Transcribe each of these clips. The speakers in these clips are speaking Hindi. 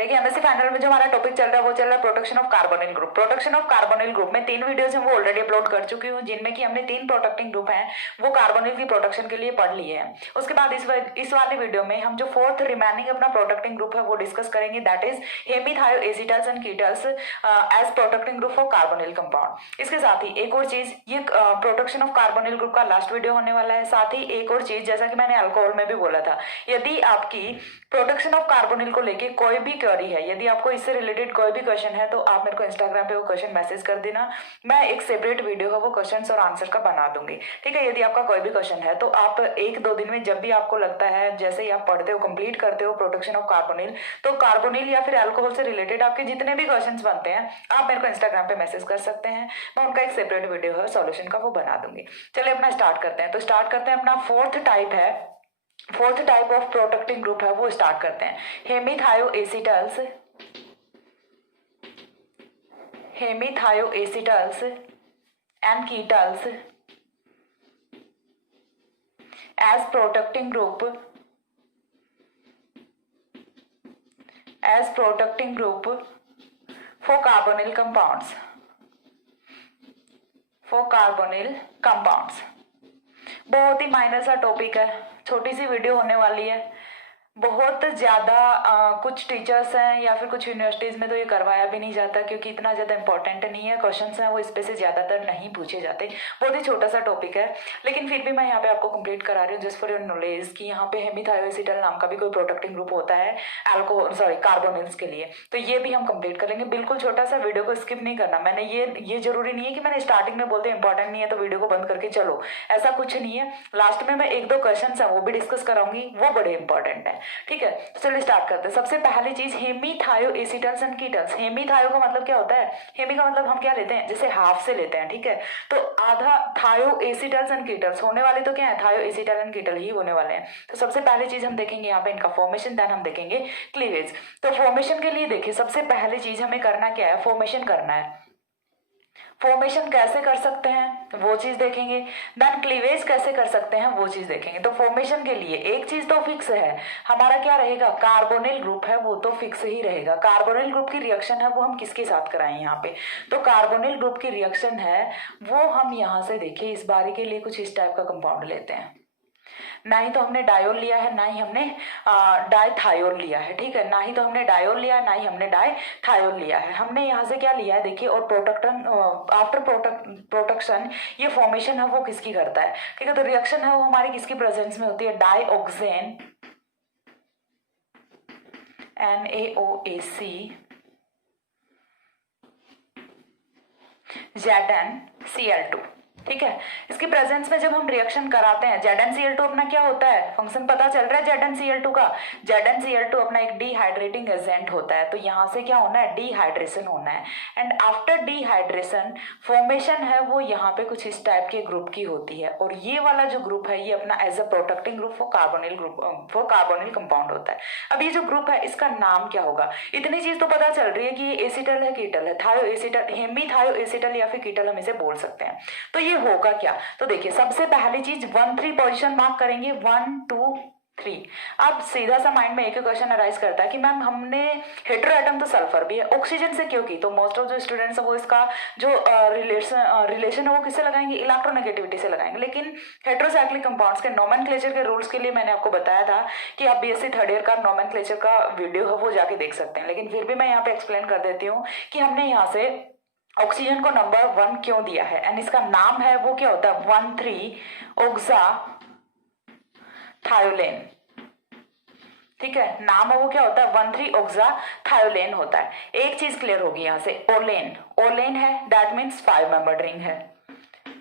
देखिए एमएससी फाइनल में जो हमारा टॉपिक चल रहा है वो चल रहा है protection of carbonyl group. Protection of carbonyl group में 3 वीडियोस हम वो ऑलरेडी अपलोड कर चुकी हूँ, जिनमें कि हमने 3 प्रोटेक्टिंग ग्रुप हैं वो कार्बोनिल की प्रोटेक्शन के लिए पढ़ लिए हैं। उसके बाद इस वाले वीडियो में हम जो 4th रिमेनिंग अपना प्रोटेक्टिंग ग्रुप है वो डिस्कस करेंगे, that is hemithioacetals and ketals as protecting group for carbonyl compound. इसके साथ ही एक और चीज, ये प्रोटेक्शन ऑफ कार्बोनिल ग्रुप का लास्ट वीडियो होने वाला है। साथ ही एक और चीज, जैसा कि मैंने अल्कोहल में भी बोला था, यदि आपकी प्रोटेक्शन ऑफ कार्बोनिल को लेके कोई भी क्वेरी है, यदि आपको इससे रिलेटेड कोई भी क्वेश्चन है, तो आप मेरे को इंस्टाग्राम पे वो क्वेश्चन मैसेज कर देना। मैं एक सेपरेट वीडियो है वो क्वेश्चन और आंसर का बना दूंगी, ठीक है। यदि आपका कोई भी क्वेश्चन है तो आप 1-2 दिन में जब भी आपको लगता है, जैसे ही आप पढ़ते हो, कंप्लीट करते हो प्रोटेक्शन ऑफ कार्बोनिल, तो कार्बोनिल या फिर अल्कोहल से रिलेटेड आपके जितने भी क्वेश्चन बनते हैं आप मेरे को इंस्टाग्राम पे मैसेज कर सकते हैं। मैं उनका एक सेपरेट वीडियो है सॉल्यूशन का वो बना दूंगी। चलिए अपना स्टार्ट करते हैं। तो स्टार्ट करते हैं, अपना 4th टाइप है, 4th type of protecting group है वो स्टार्ट करते हैं। हेमीथायोएसीटल्स and कीटल्स as protecting group for carbonyl compounds, बहुत ही माइनर सा टॉपिक है, छोटी सी वीडियो होने वाली है। बहुत ज़्यादा कुछ टीचर्स हैं या फिर कुछ यूनिवर्सिटीज़ में तो ये करवाया भी नहीं जाता, क्योंकि इतना ज़्यादा इंपॉर्टेंट नहीं है। क्वेश्चंस हैं वो इस पे से ज़्यादातर नहीं पूछे जाते। बहुत ही छोटा सा टॉपिक है, लेकिन फिर भी मैं यहाँ पे आपको कंप्लीट करा रही हूँ जस्ट फॉर योर नॉलेज कि यहाँ पे हेमीथायोएसीटल नाम का भी कोई प्रोटेक्टिंग ग्रुप होता है कार्बोनिल्स के लिए। तो ये भी हम कंप्लीट करेंगे। बिल्कुल छोटा सा, वीडियो को स्किप नहीं करना। मैंने ये जरूरी नहीं है कि मैंने स्टार्टिंग में बोलते इंपॉर्टेंट नहीं है तो वीडियो को बंद करके चलो, ऐसा कुछ नहीं है। लास्ट में मैं 1-2 क्वेश्चन है वो भी डिस्कस कराऊंगी, वो बड़े इंपॉर्टेंट है, ठीक है। तो चलिए स्टार्ट करते हैं। सबसे पहली चीज, हेमीथायोएसीटल्स एंड कीटल्स। हेमीथायो का मतलब क्या होता है? हेमी का मतलब हम क्या लेते हैं, जैसे हाफ से लेते हैं, ठीक है। तो आधा थायोएसीटल्स एंड कीटल्स होने वाले तो क्या है, थायोएसीटल एंड कीटल ही होने वाले हैं। तो सबसे पहली चीज हम देखेंगे यहाँ पे इनका फॉर्मेशन, देन हम देखेंगे क्लीवेज। तो फॉर्मेशन के लिए देखिए सबसे पहली चीज हमें करना क्या है, फॉर्मेशन करना है। फॉर्मेशन कैसे कर सकते हैं वो चीज देखेंगे, देन क्लीवेज कैसे कर सकते हैं वो चीज देखेंगे। तो फॉर्मेशन के लिए एक चीज तो फिक्स है, हमारा क्या रहेगा, कार्बोनिल ग्रुप है वो तो फिक्स ही रहेगा। कार्बोनिल ग्रुप की रिएक्शन है वो हम किसके साथ कराएं यहाँ पे, तो कार्बोनिल ग्रुप की रिएक्शन है वो हम यहाँ से देखिए इस बारी के लिए कुछ इस टाइप का कंपाउंड लेते हैं। ना ही तो हमने डायोल लिया है, ना ही हमने डाइथायोल लिया है, ठीक है। ना ही तो हमने डायोल लिया है, ना ही हमने डाइथायोल लिया है। हमने यहाँ से क्या लिया है देखिए, और आफ्टर प्रोटेक्शन ये फॉर्मेशन है वो किसकी करता है, ठीक है। तो रिएक्शन है वो हमारी किसकी प्रेजेंस में होती है, डाइऑक्सेन NaOAC ZnCl2, ठीक है। इसकी प्रेजेंस में जब हम रिएक्शन कराते हैं, ZnCl2 अपना क्या होता है, फंक्शन पता चल रहा है ZnCl2 का। ZnCl2 अपना एक डिहाइड्रेटिंग एजेंट होता है। तो यहाँ से क्या होना है, डिहाइड्रेशन होना है। एंड आफ्टर डिहाइड्रेशन फॉर्मेशन है वो यहाँ पे कुछ इस टाइप के ग्रुप की होती है। और ये वाला जो ग्रुप है ये अपना as a protecting group for carbonyl compound होता है। अब ये जो ग्रुप है इसका नाम क्या होगा, इतनी चीज तो पता चल रही है कि ये एसीटल है, कीटल है, थायोएसीटल, हेमीथायोएसीटल या फिर कीटल हम इसे बोल सकते हैं। तो ये होगा क्या, तो देखिए सबसे पहली चीज 1-3 पोजीशन मार्क करेंगे, 1, 2, 3। अब सीधा सा माइंड में एक ही क्वेश्चन अराइज करता है कि मैम हमने हेटेरो एटम तो सल्फर भी है, ऑक्सीजन से क्यों की। तो मोस्ट ऑफ जो स्टूडेंट्स है वो इसका जो रिलेशन है वो किससे लगाएंगे, इलेक्ट्रोनेगेटिविटी से लगाएंगे। लेकिन हेटेरोसाइक्लिक कंपाउंड्स के नोमेनक्लेचर के रूल्स के लिए मैंने आपको बताया था कि आप बीएससी 3rd ईयर का नोमेनक्लेचर का वीडियो है वो जाके देख सकते हैं। लेकिन फिर भी मैं यहाँ पे एक्सप्लेन कर देती हूँ कि हमने यहाँ से ऑक्सीजन को नंबर 1 क्यों दिया है, एंड इसका नाम है वो क्या होता है, 1,3-ऑक्सा थायोलेन, ठीक है। नाम है वो क्या होता है, 1,3-ऑक्सा थायोलेन होता है। एक चीज क्लियर होगी यहाँ से, ओलेन है, दैट मीन्स 5 मेंबर्ड रिंग है।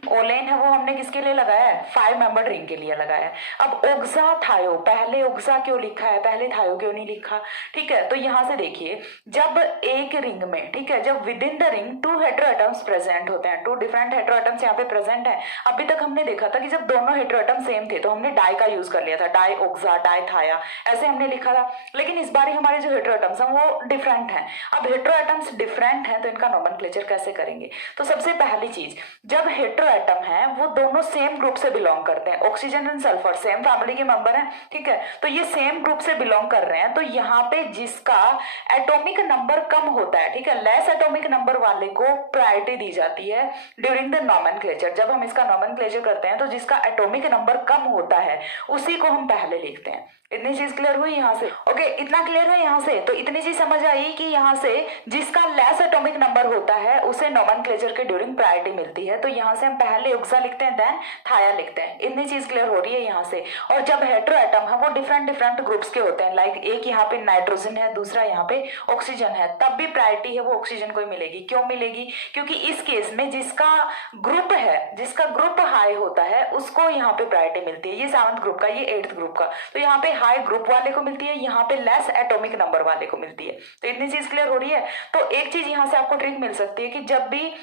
ओलेन है वो हमने किसके लिए लगाया है, 5 मेंबर्ड रिंग के लिए लगाया है। अब ओक्सा थायो, पहले ओक्सा क्यों लिखा है, पहले थायो क्यों नहीं लिखा, ठीक है। तो यहां से देखिए जब एक रिंग में, ठीक है, जब with in the ring 2 hetero atoms present होते हैं, 2 डिफरेंट हेटेरो एटम्स यहाँ पे प्रेजेंट है। अभी तक हमने देखा था कि जब दोनों हेटेरो एटम सेम थे तो हमने डाई का यूज कर लिया था, डाई ओक्सा, डाई थाया, ऐसे हमने लिखा था। लेकिन इस बार हमारे जो हेटेरो एटम्स हैं वो डिफरेंट हैं। अब हेटेरो एटम्स डिफरेंट हैं तो इनका नोमेनक्लेचर कैसे करेंगे, तो सबसे पहली चीज, जब हेटेरो एटम है वो दोनों सेम ग्रुप से बिलोंग करते हैं, oxygen and sulphur same family के मेंबर हैं, ठीक है, तो ये सेम ग्रुप से बिलोंग कर रहे हैं, तो यहाँ पे जिसका एटॉमिक नंबर कम होता है, ठीक है, लेस एटॉमिक नंबर वाले को प्रायोरिटी दी जाती है ड्यूरिंग द नोमेनक्लेचर। जब हम इसका नोमेनक्लेचर करते हैं तो जिसका एटॉमिक नंबर कम होता है उसी को हम पहले लिखते हैं। इतनी चीज क्लियर हुई यहाँ से? ओके, इतना क्लियर है यहाँ से? तो इतनी चीज समझ आई कि यहाँ से जिसका लेस एटॉमिक नंबर होता है उसे नोमेनक्लेचर के ड्यूरिंग प्रायोरिटी मिलती है, तो यहाँ से हम पहले ऑक्सा लिखते हैं देन थाया लिखते हैं। इतनी चीज क्लियर हो रही है यहाँ से? और जब हेटेरो एटम है वो डिफरेंट डिफरेंट ग्रुप्स के होते हैं, लाइक एक यहाँ पे नाइट्रोजन है, दूसरा यहाँ पे ऑक्सीजन है, तब भी प्रायोरिटी है वो ऑक्सीजन को ही मिलेगी। क्यों मिलेगी? क्योंकि इस केस में जिसका ग्रुप है, जिसका ग्रुप हाई होता है उसको यहाँ पे प्रायोरिटी मिलती है। ये 7th ग्रुप का, ये 8th ग्रुप का, तो यहाँ पे हाई ग्रुप वाले को मिलती है, यहाँ पे लेस एटॉमिक नंबर वाले को मिलती है। तो इतनी चीज क्लियर हो रही है? तो एक चीज यहाँ से आपको ट्रिक मिल सकती है कि जब भी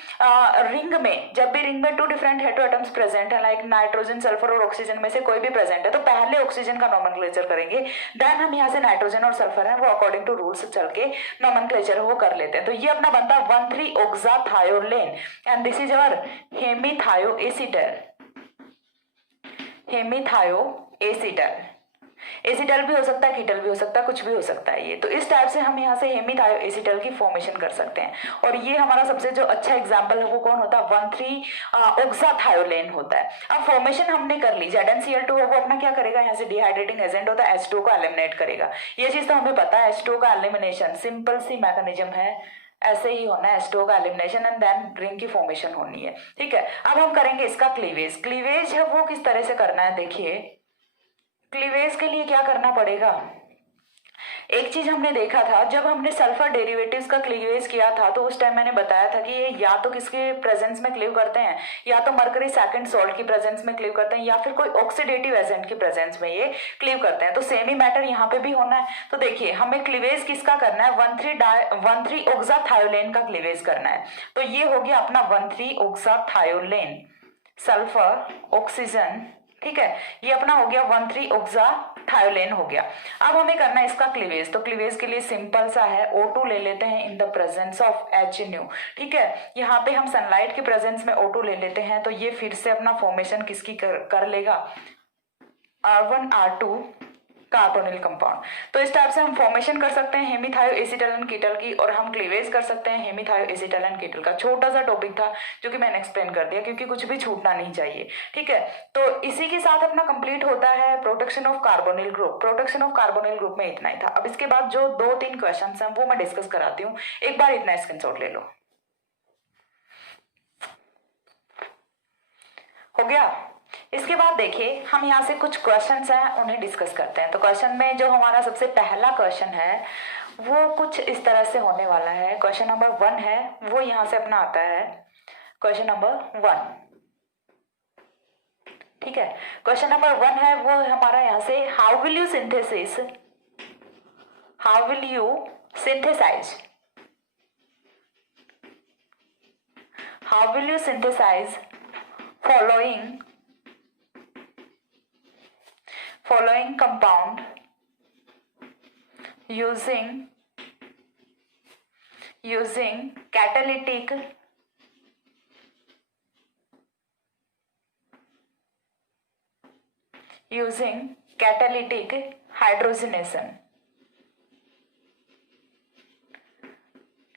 रिंग में 2 डिफरेंट हेटेरो एटम्स प्रेजेंट है, लाइक नाइट्रोजन, सल्फर और ऑक्सीजन में से कोई भी प्रेजेंट है, तो पहले ऑक्सीजन का नोमेनक्लेचर करेंगे, देन हम यहाँ से नाइट्रोजन और सल्फर है वो अकॉर्डिंग टू रूल्स चल के नोमेनक्लेचर वो कर लेते हैं। तो ये अपना बनता है one three oxathiolane and this is our hemithioacetal. Hemithioacetal, acetal भी हो सकता है, कीटल भी हो सकता है, कुछ भी हो सकता है ये। तो इस टाइप से हम यहाँ से हेमीथायोएसीटल की फॉर्मेशन कर सकते हैं। और ये हमारा सबसे जो अच्छा एग्जांपल है वो कौन होता है? 1,3-ऑक्साथायोलेन होता है। अब फॉर्मेशन हमने कर ली, ZnCl2 है वो अपना क्या करेगा, यहाँ से डिहाइड्रेटिंग एजेंट होता है, H2O को एलिमिनेट करेगा। ये चीज तो हमें पता है, H2O का एलिमिनेशन सिंपल सी मैकेनिज्म है, ऐसे ही होना है, H2O का एलिमिनेशन एंड देन रिंग की फॉर्मेशन होनी है, ठीक है। अब हम करेंगे इसका क्लीवेज। क्लीवेज है वो किस तरह से करना है, देखिए क्लीवेज के लिए क्या करना पड़ेगा। एक चीज हमने देखा था जब हमने सल्फर डेरिवेटिव्स का क्लीवेज किया था, तो उस टाइम मैंने बताया था कि ये या तो किसके प्रेजेंस में क्लीव करते हैं, या तो मरकरी सेकंड सॉल्ट की प्रेजेंस में क्लीव करते हैं, या फिर कोई ऑक्सीडेटिव एजेंट की प्रेजेंस में ये क्लीव करते हैं। तो सेम ही मैटर यहाँ पे भी होना है। तो देखिए हमें क्लीवेज किसका करना है, 1,3-ऑक्साथायोलेन का क्लीवेज करना है। तो ये हो गया अपना 1,3-ऑक्साथायोलेन, सल्फर, ऑक्सीजन, ठीक है, ये अपना हो गया 1,3-ऑक्साथायोलेन हो गया। अब हमें करना है इसका क्लीवेज। तो क्लीवेज के लिए सिंपल सा है, O2 ले लेते हैं in the presence of HNO, ठीक है। यहाँ पे हम सनलाइट के प्रेजेंस में O2 ले लेते हैं, तो ये फिर से अपना फॉर्मेशन किसकी कर लेगा, R1R2 कार्बोनिल कंपाउंड। तो इस टाइप से हम फॉर्मेशन कर सकते हैं हेमीथायोएसीटल एंड कीटल की, और हम क्लीवेज कर सकते हैं हेमीथायोएसीटल एंड कीटल का। छोटा सा टॉपिक था जो कि मैंने एक्सप्लेन कर दिया, क्योंकि कुछ भी छूटना नहीं चाहिए, ठीक है। तो इसी के साथ अपना कंप्लीट होता है protection of carbonyl group. Protection of carbonyl group में इतना ही था। अब इसके बाद जो 2-3 क्वेश्चन हैं वो मैं डिस्कस कराती हूँ। एक बार इतना स्क्रीनशॉट ले लो, हो गया। इसके बाद देखिए हम यहाँ से कुछ क्वेश्चंस हैं उन्हें डिस्कस करते हैं। तो क्वेश्चन में जो हमारा सबसे पहला क्वेश्चन है वो कुछ इस तरह से होने वाला है। क्वेश्चन नंबर 1 है वो यहाँ से अपना आता है, क्वेश्चन नंबर 1, ठीक है। क्वेश्चन नंबर 1 है वो हमारा यहाँ से how will you synthesise following compound using catalytic hydrogenation।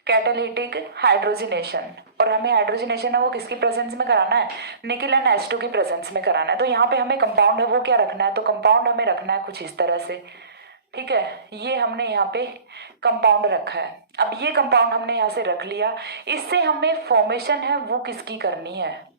Catalytic hydrogenation, और हमें हाइड्रोजनेशन है वो किसकी प्रेजेंस में कराना है, निकेल एंड H2 की प्रेजेंस में कराना है। तो यहाँ पे हमें कंपाउंड है वो क्या रखना है, तो कंपाउंड हमें रखना है कुछ इस तरह से, ठीक है। ये हमने यहाँ पे कंपाउंड रखा है। अब ये कंपाउंड हमने यहाँ से रख लिया, इससे हमें फॉर्मेशन है वो किसकी करनी है,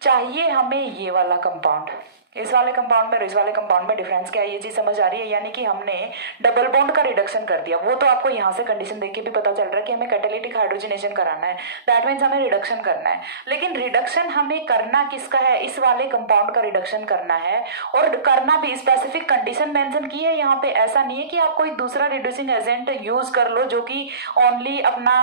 चाहिए हमें ये वाला कंपाउंड। इस वाले कंपाउंड में और इस वाले कंपाउंड में डिफरेंस क्या है, ये चीज समझ आ रही है। यानी कि हमने डबल बॉन्ड का रिडक्शन कर दिया। वो तो आपको यहाँ से कंडीशन देख के भी पता चल रहा है कि हमें कैटालिटिक हाइड्रोजनेशन कराना है, दैट मीन्स हमें रिडक्शन करना है। लेकिन रिडक्शन हमें करना किसका है, इस वाले कंपाउंड का रिडक्शन करना है, और करना भी स्पेसिफिक कंडीशन मेंशन की है यहाँ पे। ऐसा नहीं है कि आप कोई दूसरा रिड्यूसिंग एजेंट यूज कर लो जो कि ओनली अपना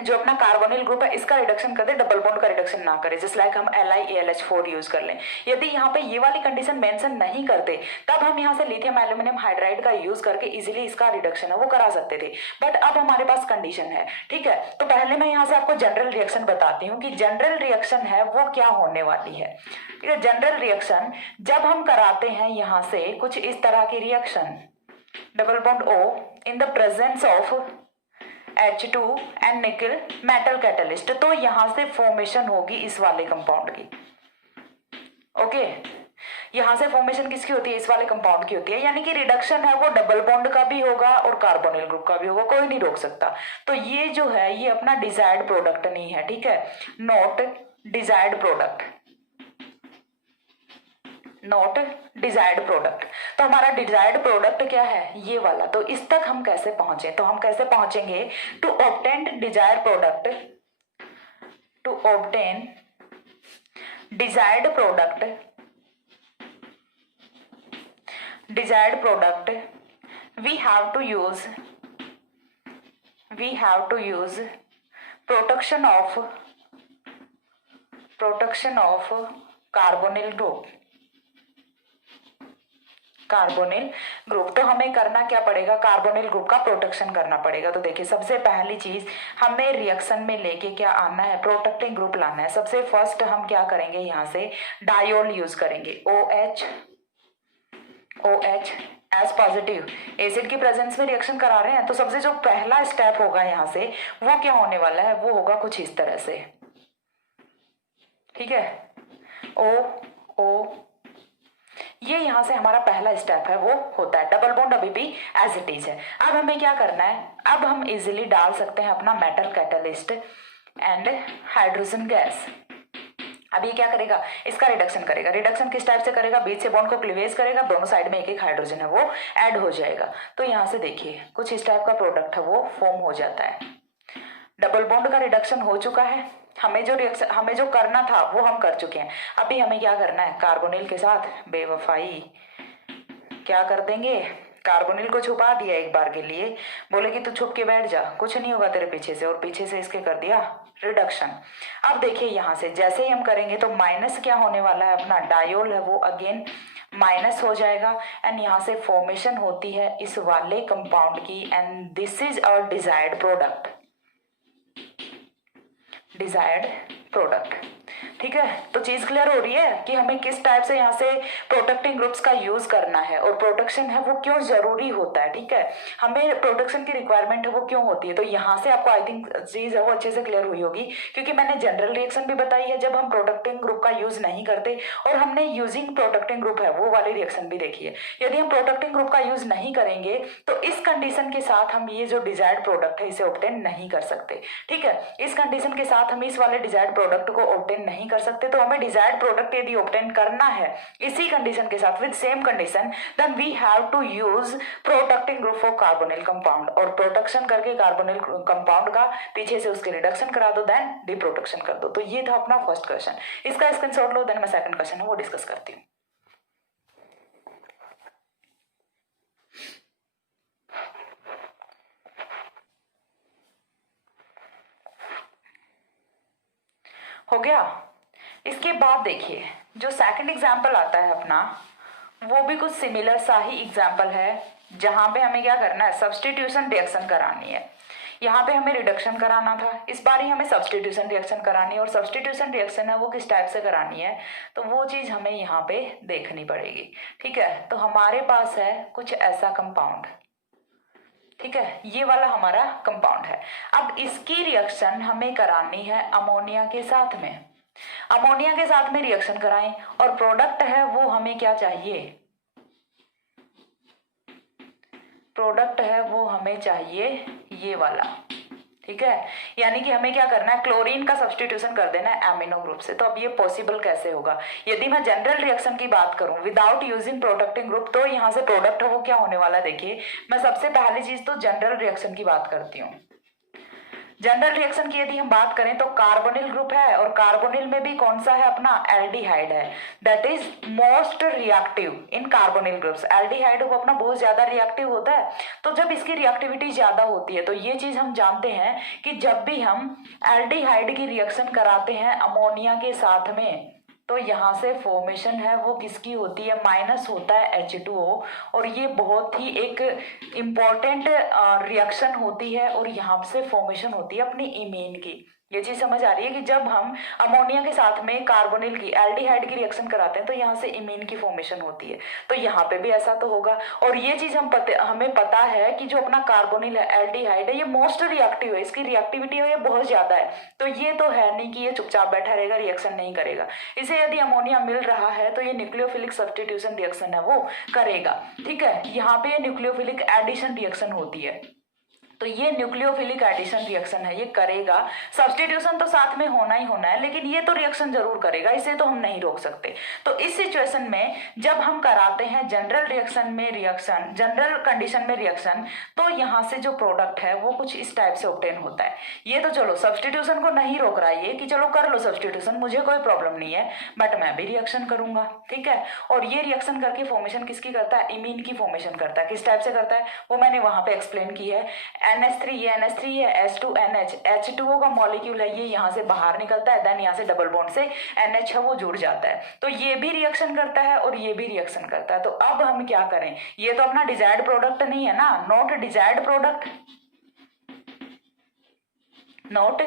जो अपना कार्बोनिल ग्रुप है इसका रिडक्शन कर दे, डबल बॉन्ड का रिडक्शन ना करे, जस्ट लाइक हम LiAlH4 यूज कर लें। यदि यहाँ पे ये वाली कंडीशन मेंशन नहीं करते तब हम यहाँ से लिथियम एल्यूमिनियम हाइड्राइड का यूज करके इजीली इसका रिडक्शन है वो करा सकते थे, बट अब हमारे पास कंडीशन है। ठीक है, तो पहले मैं यहाँ से आपको जनरल रिएक्शन बताती हूँ कि जनरल रिएक्शन है वो क्या होने वाली है। ठीक है, जनरल रिएक्शन जब हम कराते हैं यहाँ से कुछ इस तरह की reaction, double bond O in the presence of H2 and nickel metal catalyst, तो यहां से फॉर्मेशन होगी इस वाले कंपाउंड की। ओके, यहां से फॉर्मेशन किसकी होती है, इस वाले कंपाउंड की होती है, यानी कि रिडक्शन है वो डबल बॉन्ड का भी होगा और कार्बोनिल ग्रुप का भी होगा, कोई नहीं रोक सकता। तो ये जो है ये अपना डिजायर्ड प्रोडक्ट नहीं है। ठीक है, not desired product, not desired product. तो हमारा डिजायर्ड प्रोडक्ट क्या है, ये वाला। तो इस तक हम कैसे पहुंचे, तो हम कैसे पहुंचेंगे, to obtain desired product, to obtain desired product, desired product we have to use protection of carbonyl group, carbonyl group. तो हमें करना क्या पड़ेगा, कार्बोनिल ग्रुप का प्रोटेक्शन करना पड़ेगा। तो देखिए सबसे पहली चीज हमें रिएक्शन में लेके क्या आना है, प्रोटेक्टिंग ग्रुप लाना है। सबसे फर्स्ट हम क्या करेंगे, यहाँ से डायोल यूज करेंगे, OH एस पॉजिटिव, एसिड की प्रेजेंस में रिएक्शन करा रहे हैं। तो सबसे जो पहला स्टेप होगा यहाँ से वो क्या होने वाला है, वो होगा कुछ इस तरह से। ठीक है, O ये यहाँ से हमारा पहला स्टेप है वो होता है, डबल बॉन्ड अभी भी एज इट इज है। अब हमें क्या करना है, अब हम इजीली डाल सकते हैं अपना metal catalyst and hydrogen gas. अब ये क्या करेगा, इसका रिडक्शन करेगा। रिडक्शन किस टाइप से करेगा, बीच से बॉन्ड को क्लीवेज करेगा, दोनों साइड में एक एक हाइड्रोजन है वो ऐड हो जाएगा। तो यहाँ से देखिए कुछ इस टाइप का प्रोडक्ट है वो फॉर्म हो जाता है। डबल बॉन्ड का रिडक्शन हो चुका है, हमें जो करना था वो हम कर चुके हैं। अभी हमें क्या करना है, कार्बोनिल के साथ बेवफाई क्या कर देंगे, कार्बोनिल को छुपा दिया एक बार के लिए, बोले कि तू छुप के बैठ जा, कुछ नहीं होगा तेरे पीछे से, और पीछे से इसके कर दिया रिडक्शन। अब देखिए यहाँ से जैसे ही हम करेंगे तो माइनस क्या होने वाला है, अपना डायोल है वो अगेन माइनस हो जाएगा एंड यहाँ से फॉर्मेशन होती है इस वाले कंपाउंड की and this is our desired product, desired product. ठीक है, तो चीज क्लियर हो रही है कि हमें किस टाइप से यहाँ से प्रोटेक्टिंग ग्रुप्स का यूज करना है और प्रोटेक्शन है वो क्यों जरूरी होता है। ठीक है, हमें प्रोटेक्शन की रिक्वायरमेंट है वो क्यों होती है। तो यहाँ से आपको आई थिंक चीज है वो अच्छे से क्लियर हुई होगी, क्योंकि मैंने जनरल रिएक्शन भी बताई है जब हम प्रोटेक्टिंग ग्रुप का यूज नहीं करते, और हमने यूजिंग प्रोटेक्टिंग ग्रुप है वो वाली रिएक्शन भी देखी है। यदि हम प्रोटेक्टिंग ग्रुप का यूज नहीं करेंगे तो इस कंडीशन के साथ हम ये जो डिजायर्ड प्रोडक्ट है इसे ऑब्टेन नहीं कर सकते। ठीक है, इस कंडीशन के साथ हम इस वाले डिजायर्ड प्रोडक्ट को ऑब्टेन नहीं कर सकते। तो हमें डिजायर्ड प्रोडक्ट यदि ऑब्टेन करना है इसी कंडीशन के साथ with same condition, then we have to use protecting group for carbonyl compound, और प्रोटेक्शन करके कार्बोनिल कंपाउंड का पीछे से उसके रिडक्शन करा दो, देन डी प्रोटेक्शन कर दो। तो ये था अपना फर्स्ट क्वेश्चन, इसका स्क्रीनशॉट लो, देन मैं सेकंड क्वेश्चन है वो डिस्कस करती हूँ। हो गया। इसके बाद देखिए जो सेकंड एग्जाम्पल आता है अपना वो भी कुछ सिमिलर सा ही एग्जाम्पल है, जहां पे हमें क्या करना है, सब्स्टिट्यूशन रिएक्शन करानी है। यहाँ पे हमें रिडक्शन कराना था, इस बार ही हमें सब्स्टिट्यूशन रिएक्शन करानी है, और सब्स्टिट्यूशन रिएक्शन है वो किस टाइप से करानी है तो वो चीज हमें यहाँ पे देखनी पड़ेगी। ठीक है, तो हमारे पास है कुछ ऐसा कंपाउंड, ठीक है, ये वाला हमारा कंपाउंड है। अब इसकी रिएक्शन हमें करानी है अमोनिया के साथ में, अमोनिया के साथ में रिएक्शन कराएं, और प्रोडक्ट है वो हमें क्या चाहिए, प्रोडक्ट है वो हमें चाहिए ये वाला। ठीक है, यानी कि हमें क्या करना है, क्लोरीन का सब्स्टिट्यूशन कर देना है एमिनो ग्रुप से। तो अब ये पॉसिबल कैसे होगा, यदि मैं जनरल रिएक्शन की बात करूं विदाउट यूजिंग प्रोटेक्टिंग ग्रुप, तो यहाँ से प्रोडक्ट वो क्या होने वाला है। देखिए मैं सबसे पहली चीज तो जनरल रिएक्शन की बात करती हूँ। जनरल रिएक्शन की यदि हम बात करें तो कार्बोनिल ग्रुप है, और कार्बोनिल में भी कौन सा है अपना, एल्डिहाइड है, that is most reactive in carbonyl groups. Aldehyde को अपना बहुत ज्यादा रिएक्टिव होता है, तो जब इसकी रिएक्टिविटी ज्यादा होती है तो ये चीज हम जानते हैं कि जब भी हम एल्डिहाइड की रिएक्शन कराते हैं अमोनिया के साथ में, तो यहाँ से फॉर्मेशन है वो किसकी होती है, माइनस होता है H2O, और ये बहुत ही एक इम्पॉर्टेंट रिएक्शन होती है, और यहाँ से फॉर्मेशन होती है अपनी इमीन की। ये चीज समझ आ रही है कि जब हम अमोनिया के साथ में कार्बोनिल की, एल्डिहाइड की रिएक्शन कराते हैं तो यहाँ से इमीन की फॉर्मेशन होती है, तो यहाँ पे भी ऐसा तो होगा। और ये चीज हमें पता है कि जो अपना कार्बोनिल है, एल्डिहाइड है, ये मोस्ट रिएक्टिव है, इसकी रिएक्टिविटी है ये बहुत ज्यादा है, तो ये तो है नहीं कि ये चुपचाप बैठा रहेगा, रिएक्शन नहीं करेगा। इसे यदि अमोनिया मिल रहा है तो ये न्यूक्लियोफिलिक सब्स्टिट्यूशन रिएक्शन है वो करेगा, ठीक है। यहाँ पे न्यूक्लियोफिलिक एडिशन रिएक्शन होती है, तो ये न्यूक्लियोफिलिक एडिशन रिएक्शन है, ये करेगा। सब्स्टिट्यूशन तो साथ में होना ही होना है, लेकिन ये तो रिएक्शन जरूर करेगा, इसे तो हम नहीं रोक सकते। तो इस सिचुएशन में जब हम कराते हैं जनरल रिएक्शन में रिएक्शन, जनरल कंडीशन में रिएक्शन, तो यहाँ से जो प्रोडक्ट है वो कुछ इस टाइप से ऑब्टेन होता है। ये तो चलो सब्स्टिट्यूशन को नहीं रोक रहा है, ये कि चलो कर लो सब्स्टिट्यूशन, मुझे कोई प्रॉब्लम नहीं है, बट मैं भी रिएक्शन करूंगा, ठीक है। और ये रिएक्शन करके फॉर्मेशन किसकी करता है, इमीन की फॉर्मेशन करता है। किस टाइप से करता है वो मैंने वहां पे एक्सप्लेन की है। NH3, ये NH3 है, H2NH, H2O का मॉलिक्यूल है, ये यहाँ से बाहर निकलता है, देन यहाँ से डबल बॉन्ड से NH है वो जुड़ जाता है, तो ये भी रिएक्शन करता है और ये भी रिएक्शन करता है। तो अब हम क्या करें, ये तो अपना डिजायर्ड प्रोडक्ट नहीं है ना, not desired product, not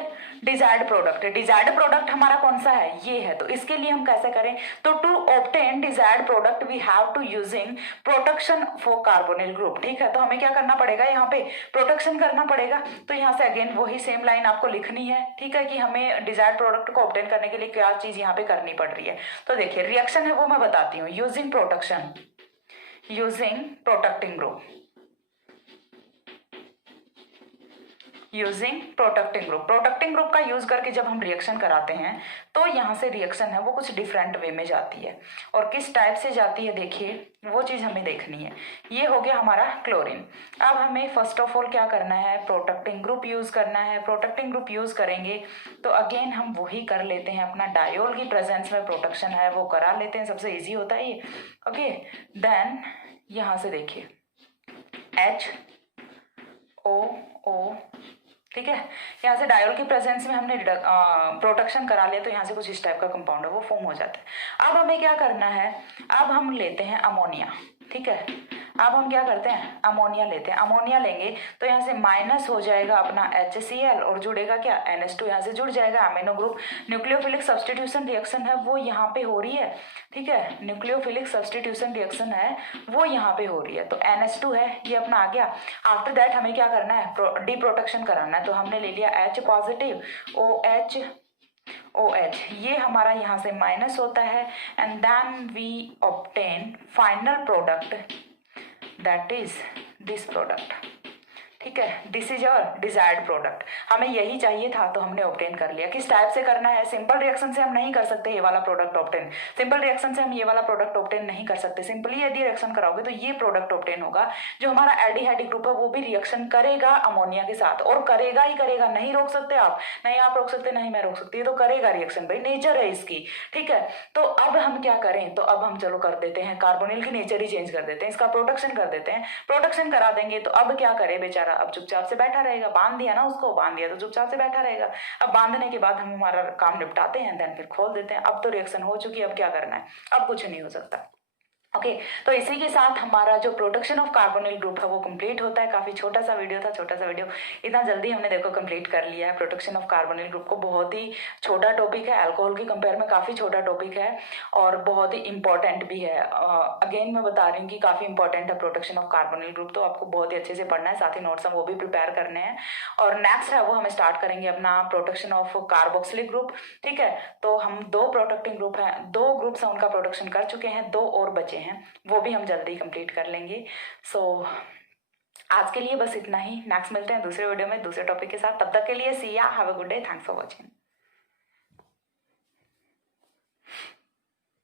desired product. Desired product हमारा कौन सा है, ये है। तो इसके लिए हम कैसे करें, तो to obtain desired product we have to using protection for carbonyl group, ठीक है। तो हमें क्या करना पड़ेगा, यहाँ पे प्रोटेक्शन करना पड़ेगा। तो यहाँ से अगेन वही सेम लाइन आपको लिखनी है, ठीक है, कि हमें डिजायर्ड प्रोडक्ट को ऑब्टेन करने के लिए क्या चीज यहाँ पे करनी पड़ रही है। तो देखिए रिएक्शन है वो मैं बताती हूँ, using protection, using protecting group, using protecting group. Protecting group का यूज करके जब हम रिएक्शन कराते हैं तो यहाँ से रिएक्शन है वो कुछ डिफरेंट वे में जाती है, और किस टाइप से जाती है देखिए वो चीज हमें देखनी है। ये हो गया हमारा क्लोरीन। अब हमें फर्स्ट ऑफ ऑल क्या करना है, प्रोटेक्टिंग ग्रुप यूज करना है। प्रोटेक्टिंग ग्रुप यूज करेंगे तो अगेन हम वही कर लेते हैं, अपना डायोल की प्रेजेंस में प्रोटेक्शन है वो करा लेते हैं, सबसे ईजी होता है ये, ओके। देन यहाँ से देखिए HOO, ठीक है, यहाँ से डायोल की प्रेजेंस में हमने प्रोटेक्शन करा लिया, तो यहाँ से कुछ इस टाइप का कंपाउंड है वो फॉर्म हो जाता है। अब हमें क्या करना है, अब हम लेते हैं अमोनिया, ठीक है। अब हम क्या करते हैं, अमोनिया लेते हैं। अमोनिया लेंगे तो यहाँ से माइनस हो जाएगा अपना HCl और जुड़ेगा क्या, NH2, यहाँ से जुड़ जाएगा amino group. Nucleophilic substitution reaction है वो यहाँ पे हो रही है, ठीक है, न्यूक्लियोफिलिक सब्स्टिट्यूशन रिएक्शन है वो यहाँ पे हो रही है, तो NH2 है ये अपना आ गया। आफ्टर दैट हमें क्या करना है, डी प्रोटेक्शन कराना है, तो हमने ले लिया H पॉजिटिव, OH, ये हमारा यहाँ से माइनस होता है, and then we obtain final product, that is this product, ठीक है। This is your desired product. हमें यही चाहिए था तो हमने ऑब्टेन कर लिया। किस टाइप से करना है, सिंपल रिएक्शन से हम नहीं कर सकते ये वाला प्रोडक्ट ऑब्टेन, सिंपल रिएक्शन से हम ये वाला प्रोडक्ट ऑब्टेन नहीं कर सकते। सिंपली यदि रिएक्शन कराओगे तो ये प्रोडक्ट ऑब्टेन होगा। जो हमारा एल्डिहाइड ग्रुप है वो भी रिएक्शन करेगा अमोनिया के साथ, और करेगा ही करेगा, नहीं रोक सकते आप, नहीं आप रोक सकते, नहीं मैं रोक सकती, ये तो करेगा रिएक्शन, भाई नेचर है इसकी, ठीक है। तो अब हम क्या करें, तो अब हम चलो कर देते हैं, कार्बोनिल की नेचर ही चेंज कर देते हैं, इसका प्रोटेक्शन कर देते हैं। प्रोटेक्शन करा देंगे तो अब क्या करे बेचारा, अब चुपचाप से बैठा रहेगा, बांध दिया ना उसको, बांध दिया तो चुपचाप से बैठा रहेगा। अब बांधने के बाद हम हमारा काम निपटाते हैं, देन फिर खोल देते हैं। अब तो रिएक्शन हो चुकी है, अब क्या करना है, अब कुछ नहीं हो सकता, ओके। तो इसी के साथ हमारा जो प्रोटेक्शन ऑफ कार्बोनिल ग्रुप है वो कंप्लीट होता है। काफी छोटा सा वीडियो था, छोटा सा वीडियो इतना जल्दी हमने देखो कंप्लीट कर लिया है। प्रोटेक्शन ऑफ कार्बोनिल ग्रुप को बहुत ही छोटा टॉपिक है, अल्कोहल की कंपेयर में काफी छोटा टॉपिक है और बहुत ही इंपॉर्टेंट भी है। अगेन मैं बता रही हूँ कि काफी इंपॉर्टेंट है प्रोटेक्शन ऑफ कार्बोनिल ग्रुप, तो आपको बहुत ही अच्छे से पढ़ना है, साथ ही नोट्स हम वो भी प्रिपेयर करने हैं। और नेक्स्ट है वो हम स्टार्ट करेंगे अपना प्रोटेक्शन ऑफ कार्बोक्सिलिक ग्रुप, ठीक है। तो हम 2 प्रोटेक्टिंग ग्रुप हैं, 2 ग्रुप्स हैं उनका प्रोटेक्शन कर चुके हैं, 2 और बचे हैं, वो भी हम जल्दी कंप्लीट कर लेंगे। सो आज के लिए बस इतना ही, नेक्स्ट मिलते हैं दूसरे वीडियो में दूसरे टॉपिक के साथ। तब तक के लिए सी या, have a good day, thanks for watching.